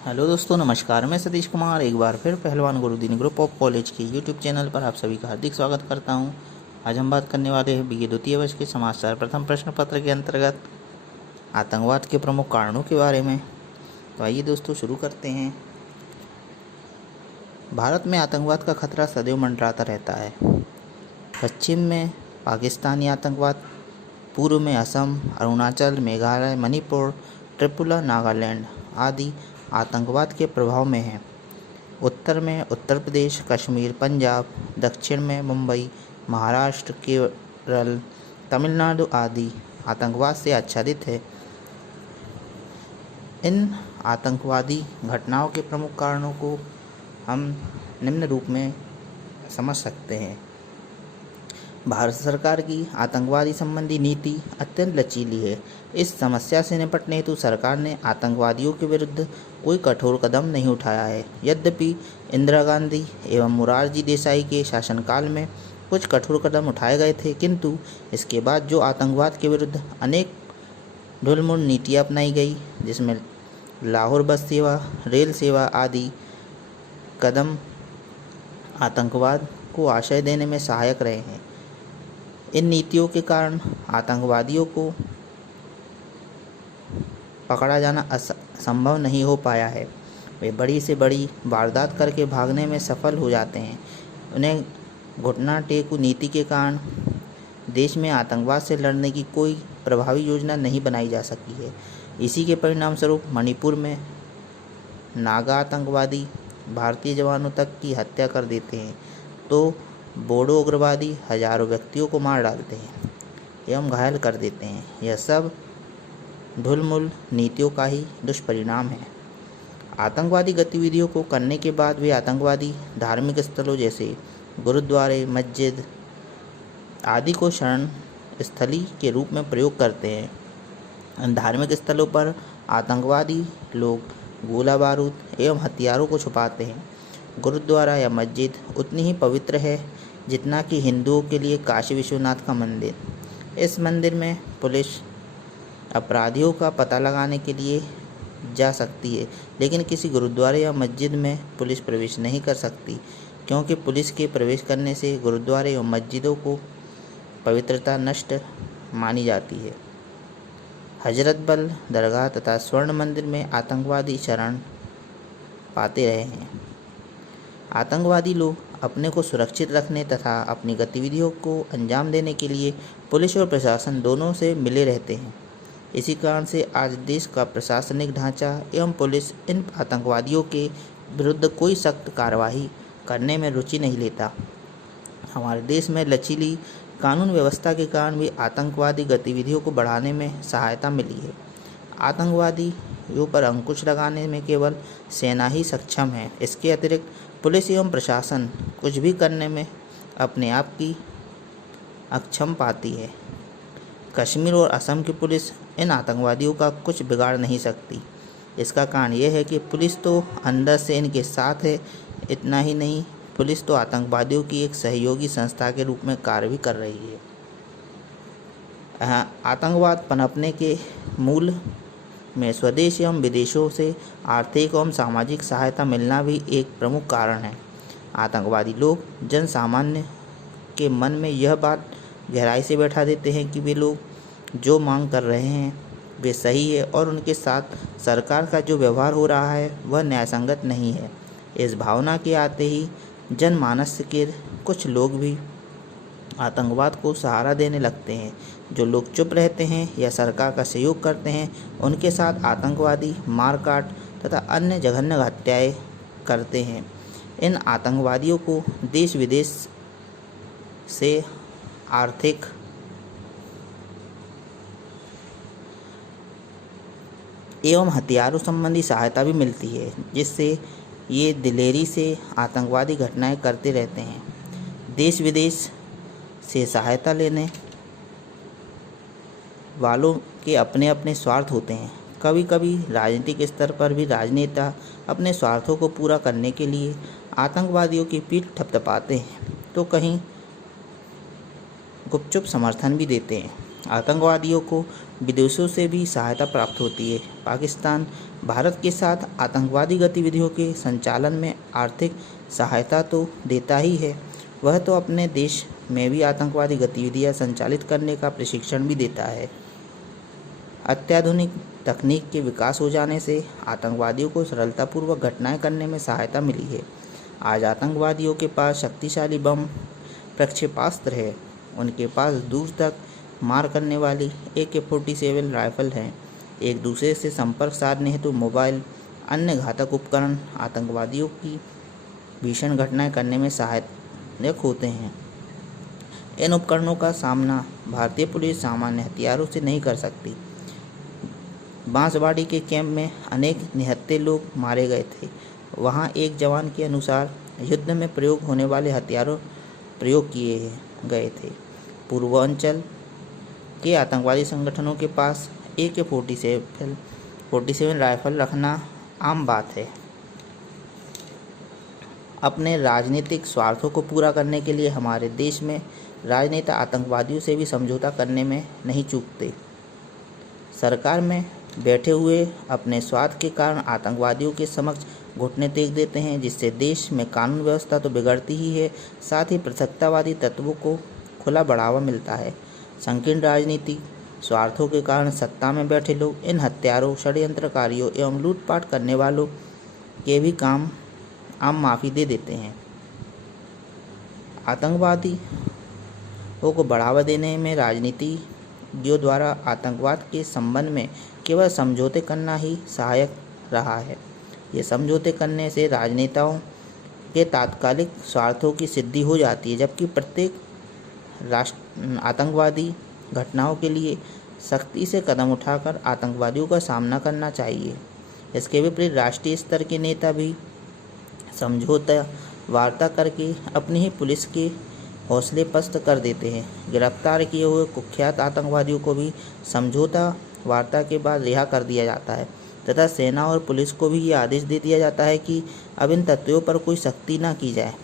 Hello दोस्तों, नमस्कार। मैं सतीश कुमार एक बार फिर पहलवान गुरुदीन ग्रुप ऑफ कॉलेज के यूट्यूब चैनल पर आप सभी का हार्दिक स्वागत करता हूं। आज हम बात करने वाले हैं बीए द्वितीय वर्ष के समाचार प्रथम प्रश्न पत्र के अंतर्गत आतंकवाद के प्रमुख कारणों के बारे में। तो आइए दोस्तों शुरू करते हैं। भारत में आतंकवाद का खतरा सदैव मंडराता रहता है। पश्चिम में पाकिस्तानी आतंकवाद, पूर्व में असम, अरुणाचल, मेघालय, मणिपुर, त्रिपुरा, नागालैंड आदि आतंकवाद के प्रभाव में हैं। उत्तर में उत्तर प्रदेश, कश्मीर, पंजाब, दक्षिण में मुंबई, महाराष्ट्र, केरल, तमिलनाडु आदि आतंकवाद से आच्छादित है। इन आतंकवादी घटनाओं के प्रमुख कारणों को हम निम्न रूप में समझ सकते हैं। भारत सरकार की आतंकवादी संबंधी नीति अत्यंत लचीली है। इस समस्या से निपटने हेतु सरकार ने आतंकवादियों के विरुद्ध कोई कठोर कदम नहीं उठाया है। यद्यपि इंदिरा गांधी एवं मोरारजी देसाई के शासनकाल में कुछ कठोर कदम उठाए गए थे, किंतु इसके बाद जो आतंकवाद के विरुद्ध अनेक ढुलमुल नीतियाँ अपनाई गई, जिसमें लाहौर बस सेवा, रेल सेवा आदि कदम आतंकवाद को आश्रय देने में सहायक रहे हैं। इन नीतियों के कारण आतंकवादियों को पकड़ा जाना संभव नहीं हो पाया है। वे बड़ी से बड़ी वारदात करके भागने में सफल हो जाते हैं। उन्हें घुटना टेकू नीति के कारण देश में आतंकवाद से लड़ने की कोई प्रभावी योजना नहीं बनाई जा सकी है। इसी के परिणाम स्वरूप मणिपुर में नागा आतंकवादी भारतीय जवानों तक की हत्या कर देते हैं, तो बोडो उग्रवादी हजारों व्यक्तियों को मार डालते हैं एवं घायल कर देते हैं। यह सब ढुलमुल नीतियों का ही दुष्परिणाम है। आतंकवादी गतिविधियों को करने के बाद वे आतंकवादी धार्मिक स्थलों जैसे गुरुद्वारे, मस्जिद आदि को शरण स्थली के रूप में प्रयोग करते हैं। धार्मिक स्थलों पर आतंकवादी लोग गोला बारूद एवं हथियारों को छुपाते हैं। गुरुद्वारा या मस्जिद उतनी ही पवित्र है जितना कि हिंदुओं के लिए काशी विश्वनाथ का मंदिर। इस मंदिर में पुलिस अपराधियों का पता लगाने के लिए जा सकती है, लेकिन किसी गुरुद्वारे या मस्जिद में पुलिस प्रवेश नहीं कर सकती, क्योंकि पुलिस के प्रवेश करने से गुरुद्वारे और मस्जिदों को पवित्रता नष्ट मानी जाती है। हजरत बल दरगाह तथा स्वर्ण मंदिर में आतंकवादी शरण पाते रहे हैं। आतंकवादी लोग अपने को सुरक्षित रखने तथा अपनी गतिविधियों को अंजाम देने के लिए पुलिस और प्रशासन दोनों से मिले रहते हैं। इसी कारण से आज देश का प्रशासनिक ढांचा एवं पुलिस इन आतंकवादियों के विरुद्ध कोई सख्त कार्रवाई करने में रुचि नहीं लेता। हमारे देश में लचीली कानून व्यवस्था के कारण भी आतंकवादी गतिविधियों को बढ़ाने में सहायता मिली है। आतंकवादियों पर अंकुश लगाने में केवल सेना ही सक्षम है। इसके अतिरिक्त पुलिस एवं प्रशासन कुछ भी करने में अपने आप की अक्षम पाती है। कश्मीर और असम की पुलिस इन आतंकवादियों का कुछ बिगाड़ नहीं सकती। इसका कारण यह है कि पुलिस तो अंदर से इनके साथ है। इतना ही नहीं, पुलिस तो आतंकवादियों की एक सहयोगी संस्था के रूप में कार्य भी कर रही है। आतंकवाद पनपने के मूल में स्वदेश एवं विदेशों से आर्थिक एवं सामाजिक सहायता मिलना भी एक प्रमुख कारण है। आतंकवादी लोग जन सामान्य के मन में यह बात गहराई से बैठा देते हैं कि वे लोग जो मांग कर रहे हैं वे सही है और उनके साथ सरकार का जो व्यवहार हो रहा है वह न्यायसंगत नहीं है। इस भावना के आते ही जनमानस के कुछ लोग भी आतंकवाद को सहारा देने लगते हैं। जो लोग चुप रहते हैं या सरकार का सहयोग करते हैं, उनके साथ आतंकवादी मारकाट तथा अन्य जघन्य हत्याएं करते हैं। इन आतंकवादियों को देश विदेश से आर्थिक एवं हथियारों संबंधी सहायता भी मिलती है, जिससे ये दिलेरी से आतंकवादी घटनाएं करते रहते हैं। देश विदेश से सहायता लेने वालों के अपने अपने स्वार्थ होते हैं। कभी कभी राजनीतिक स्तर पर भी राजनेता अपने स्वार्थों को पूरा करने के लिए आतंकवादियों की पीठ थपथपाते हैं, तो कहीं गुपचुप समर्थन भी देते हैं। आतंकवादियों को विदेशों से भी सहायता प्राप्त होती है। पाकिस्तान भारत के साथ आतंकवादी गतिविधियों के संचालन में आर्थिक सहायता तो देता ही है, वह तो अपने देश में भी आतंकवादी गतिविधियां संचालित करने का प्रशिक्षण भी देता है। अत्याधुनिक तकनीक के विकास हो जाने से आतंकवादियों को सरलतापूर्वक घटनाएं करने में सहायता मिली है। आज आतंकवादियों के पास शक्तिशाली बम प्रक्षेपास्त्र है, उनके पास दूर तक मार करने वाली AK-47 राइफल है। एक दूसरे से संपर्क साधने हेतु मोबाइल, अन्य घातक उपकरण आतंकवादियों की भीषण घटनाएं करने में सहायक होते हैं। इन उपकरणों का सामना भारतीय पुलिस सामान्य हथियारों से नहीं कर सकती। बांसवाड़ी के कैंप में अनेक निहत्थे लोग मारे गए थे। वहां एक जवान के अनुसार युद्ध में प्रयोग होने वाले हथियारों प्रयोग किए गए थे। पूर्वांचल के आतंकवादी संगठनों के पास AK-47 राइफल रखना आम बात है। अपने राजनीतिक स्वार्थों को पूरा करने के लिए हमारे देश में राजनेता आतंकवादियों से भी समझौता करने में नहीं चूकते। सरकार में बैठे हुए अपने स्वार्थ के कारण आतंकवादियों के समक्ष घुटने टेक देते हैं, जिससे देश में कानून व्यवस्था तो बिगड़ती ही है, साथ ही पृथकतावादी तत्वों को खुला बढ़ावा मिलता है। संकीर्ण राजनीतिक स्वार्थों के कारण सत्ता में बैठे लोग इन हत्यारों, षड्यंत्रकारियों एवं लूटपाट करने वालों के भी काम आम माफ़ी दे देते हैं। आतंकवादियों को बढ़ावा देने में राजनीतिज्ञों द्वारा आतंकवाद के संबंध में केवल समझौते करना ही सहायक रहा है। ये समझौते करने से राजनेताओं के तात्कालिक स्वार्थों की सिद्धि हो जाती है, जबकि प्रत्येक आतंकवादी घटनाओं के लिए सख्ती से कदम उठाकर आतंकवादियों का सामना करना चाहिए। इसके विपरीत राष्ट्रीय स्तर के नेता भी समझौता वार्ता करके अपनी ही पुलिस के हौसले पस्त कर देते हैं। गिरफ्तार किए हुए कुख्यात आतंकवादियों को भी समझौता वार्ता के बाद रिहा कर दिया जाता है तथा सेना और पुलिस को भी ये आदेश दे दिया जाता है कि अब इन तत्वों पर कोई सख्ती न की जाए,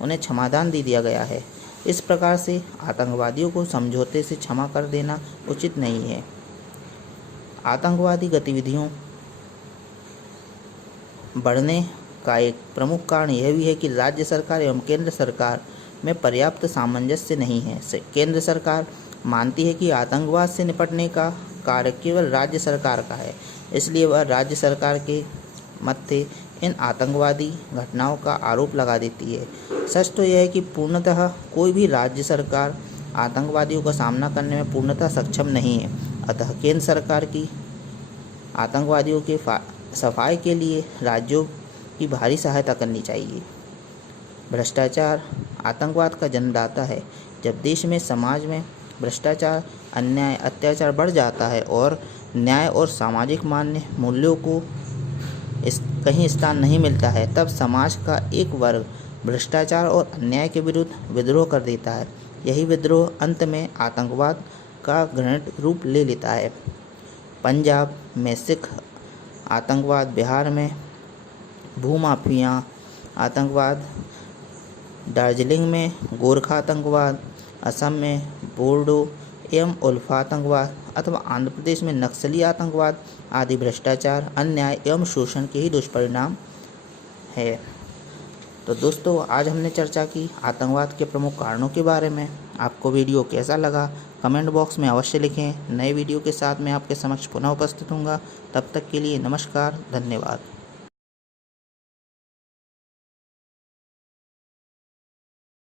उन्हें क्षमादान दे दिया गया है। इस प्रकार से आतंकवादियों को समझौते से क्षमा कर देना उचित नहीं है। आतंकवादी गतिविधियों बढ़ने का एक प्रमुख कारण यह भी है कि राज्य सरकार एवं केंद्र सरकार में पर्याप्त सामंजस्य नहीं है। केंद्र सरकार मानती है कि आतंकवाद से निपटने का कार्य केवल राज्य सरकार का है, इसलिए वह राज्य सरकार के मत्थे इन आतंकवादी घटनाओं का आरोप लगा देती है। सच तो यह है कि पूर्णतः कोई भी राज्य सरकार आतंकवादियों का सामना करने में पूर्णतः सक्षम नहीं है। अतः केंद्र सरकार की आतंकवादियों के सफाई के लिए राज्यों की भारी सहायता करनी चाहिए। भ्रष्टाचार आतंकवाद का जन्मदाता है। जब देश में समाज में भ्रष्टाचार, अन्याय, अत्याचार बढ़ जाता है और न्याय और सामाजिक मान्य मूल्यों को कहीं स्थान नहीं मिलता है, तब समाज का एक वर्ग भ्रष्टाचार और अन्याय के विरुद्ध विद्रोह कर देता है। यही विद्रोह अंत में आतंकवाद का घृणित रूप ले लेता है। पंजाब में सिख आतंकवाद, बिहार में भूमाफिया आतंकवाद, दार्जिलिंग में गोरखा आतंकवाद, असम में बोडो एवं उल्फा आतंकवाद अथवा आंध्र प्रदेश में नक्सली आतंकवाद आदि भ्रष्टाचार, अन्याय एवं शोषण के ही दुष्परिणाम है। तो दोस्तों, आज हमने चर्चा की आतंकवाद के प्रमुख कारणों के बारे में। आपको वीडियो कैसा लगा कमेंट बॉक्स में अवश्य लिखें। नए वीडियो के साथ मैं आपके समक्ष पुनः उपस्थित होऊंगा। तब तक के लिए नमस्कार, धन्यवाद।